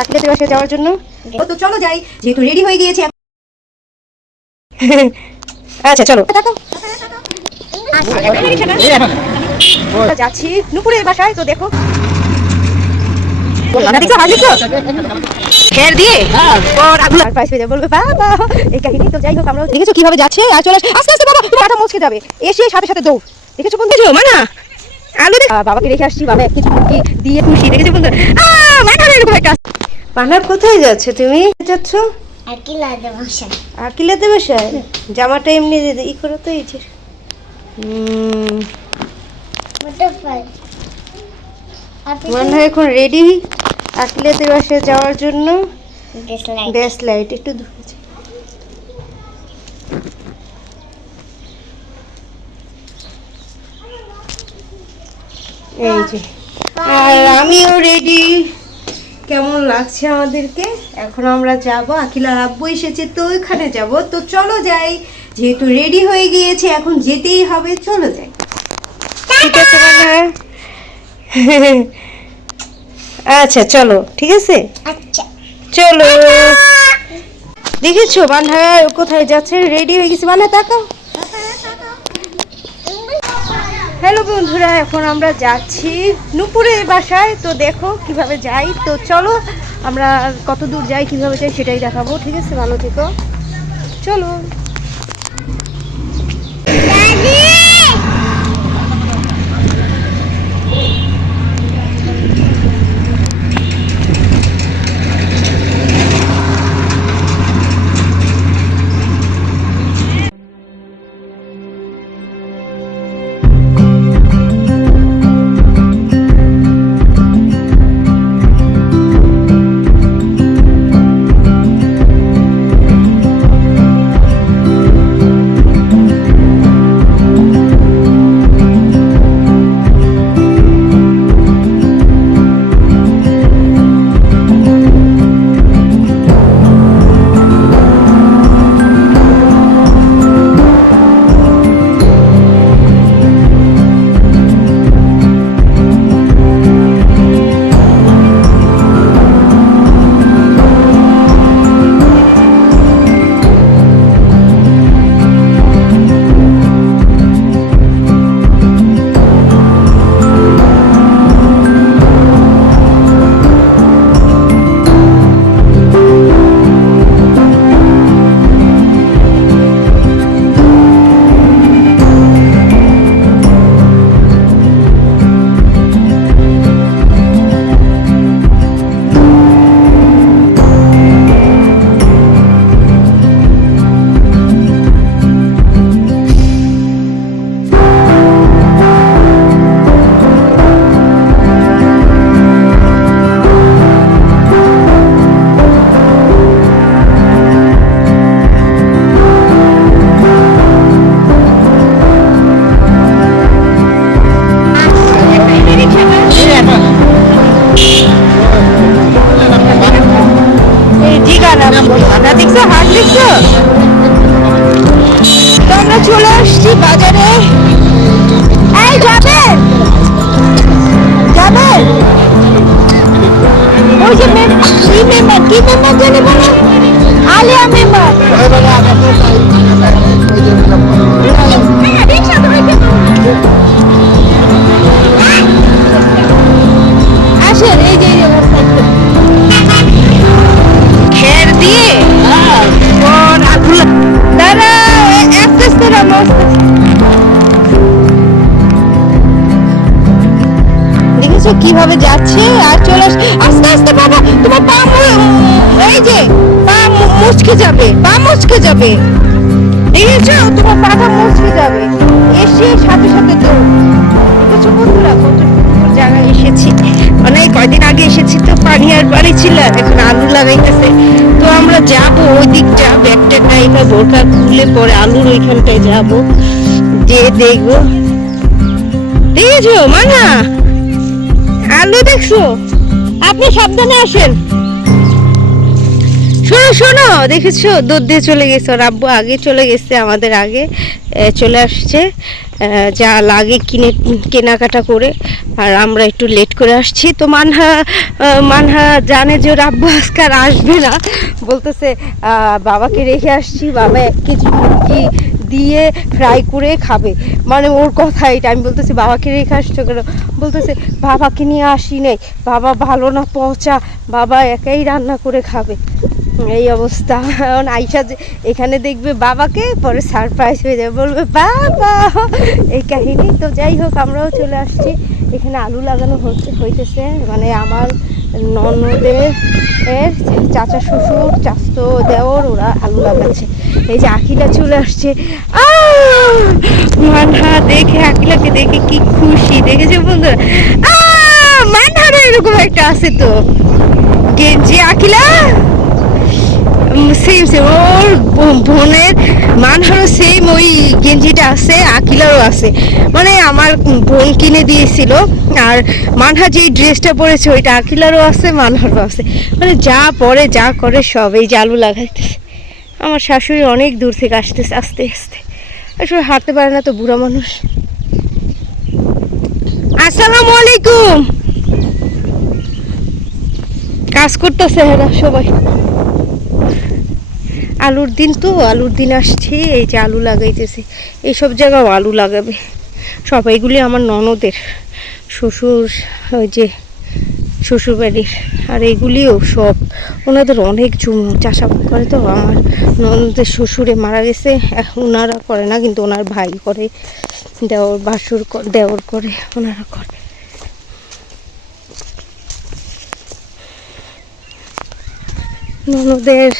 আকিলাতে বাসায় যাওয়ার জন্য। তো চলো যাই, যেহেতু রেডি হয়ে গিয়েছে। আচ্ছা চলো যাচ্ছি নুপুরের বাসায়। তো দেখো দেখেছো কিভাবে যাচ্ছে আর চলে আস্তে আস্তে। বাবা মাথা মুচকে যাবে, এসে সাথে সাথে দৌড়। দেখেছো বন্ধু মানা আলু বাবাকে রেখে আসছি, বাবা এক কিছু দিয়ে খুশি। দেখেছো বন্ধু এরকম একটা। পানার কোথায় যাচ্ছে তুমি? যাচ্ছ আকিলাতে বাসায়। জামাটা এমনি ই করো তো এই যে মনে হয় এখন রেডি আকিলাতে বাসায় যাওয়ার জন্য। ড্যাশ লাইট একটু ধরেছে। এই যে আর আমিও রেডি। কেমন লাগছে আমাদেরকে? এখন আমরা যাব, আকিলার আব্বু এসেছে তো ওইখানে যাব। তো চলো যাই, যেহেতু রেডি হয়ে গিয়েছে এখন যেতেই হবে। চলো যাই, ঠিক আছে মানে? আচ্ছা চলো, ঠিক আছে চলো। দেখেছো বান্ধা কোথায় যাচ্ছে? রেডি হয়ে গেছে। বান্ধা তাকাও। হ্যালো বন্ধুরা, এখন আমরা যাচ্ছি নুপুরের বাসায়। তো দেখো কিভাবে যাই। তো চলো আমরা কত দূর যাই, কিভাবে যাই সেটাই দেখাবো। ঠিক আছে, ভালো থেকো। চলো দেখছো হাট দেখছো। তো আমরা চলে আসছি বাজারে। এই যাবে যাবে ওই যে মেম্বার কি মেম্বার জানি বলো, আলিয়া মেম্বার। আসেন এই যে খের দিয়ে দাঁড়া আস্তে আস্তে দেখেছো কিভাবে যাচ্ছে আর চলে আস্তে আস্তে। বাবা তোমার পা এই যে পা মুচকে যাবে, পা মুচকে যাবে। দেখেছো তোমার পাটা মুচকে যাবে। এসে সাথে সাথে তো দেখেছো বন্ধুরা কত সুন্দর জায়গায় এসেছি। অনেক কয়দিন আগে এসেছি তো পানি আর পানি ছিল, এখন আলু লাগাইতেছে। তো আমরা যাবো ওই দিকটা, ব্যাগটা টাইপের বোরকা খুলে পরে আলুর ওইখানটায় যাবো, যে দেখবো। দেখেছো মানা আলু দেখছো? আপনি সাবধানে আসেন, শোনো শোনো, দেখেছো দুধ দিয়ে চলে গেছে, ওর আব্বু আগে চলে গেছে, আমাদের আগে চলে আসছে, যা লাগে কেনাকাটা করে, আর আমরা একটু লেট করে আসছি। তো মানহা জানে যে ওর আব্বু আজকে আর আসবে না, বলতেছে বাবাকে রেখে আসছি, বাবা 1 কেজি মুরগি দিয়ে ফ্রাই করে খাবে, মানে ওর কথা এটা। আমি বলতেছি বাবাকে রেখে আসছো কেন? বলতেছে বাবাকে নিয়ে আসি নাই, বাবা ভালো না, পচা, বাবা একাই রান্না করে খাবে। এই অবস্থা। এখন আইসা যে এখানে দেখবে বাবাকে, পরে সারপ্রাইজ হয়ে যাবে, বলবে বাবা, এই কাহিনী। তো যাই হোক, আমরাও চলে আসছি। এখানে আলু লাগানো হইতেছে, মানে আমার ননদের চাচা শ্বশুর, চাচতো দেওর, ওরা আলু লাগাচ্ছে। এই যে আকিলা চলে আসছে, মানহা দেখে, আকিলাকে দেখে কি খুশি, দেখেছে বন্ধুরা? মানহারও এরকম একটা আছে তো গেঞ্জি, আকিলা সেম সেম, ওর বোনের মানহারও সেম ওই গেঞ্জিটা আছে, আকিলারও আছে। মানে আমার বোন কিনে দিয়েছিল, আর মানহা যেই ড্রেসটা পরেছে ওইটা আকিলারও আছে, মানহারও আছে। মানে যা পরে যা করে সব। এই যে আলু লাগাইতেছে, আমার শাশুড়ি অনেক দূর থেকে আসতেছে আস্তে আস্তে, আসলে হাঁটতে পারে না তো, বুড়া মানুষ। আসসালামু আলাইকুম। কাজ করতেছে এরা সবাই, আলুর দিন তো, আলুর দিন আসছে। এই যে আলু লাগাইতেছে, এইসব জায়গাও আলু লাগাবে সব। এইগুলি আমার ননদের শ্বশুর, ওই যে শ্বশুর বাড়ির, আর এইগুলিও সব ওনাদের অনেক জমি চাষাবাদ করে। তো আমার ননদের শ্বশুরে মারা গেছে, ওনারা করে না, কিন্তু ওনার ভাই করে, দেওর ভাসুর দেওর করে, ওনারা করে। ননদের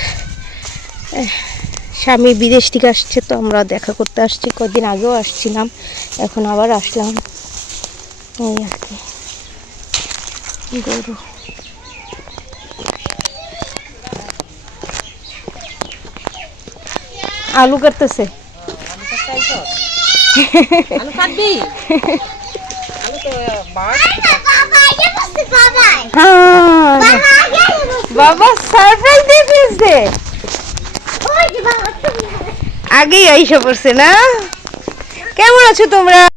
স্বামী বিদেশ থেকে আসছে, তো আমরা দেখা করতে আসছি। কদিন আগেও আসছিলাম, এখন আবার আসলাম, এই আর কি। গরু আলু কাটতেছে, বাবা সারপ্রাইজ দিয়ে ফেলছে, আগেই আইসা পড়ছে না? কেমন আছো তোমরা?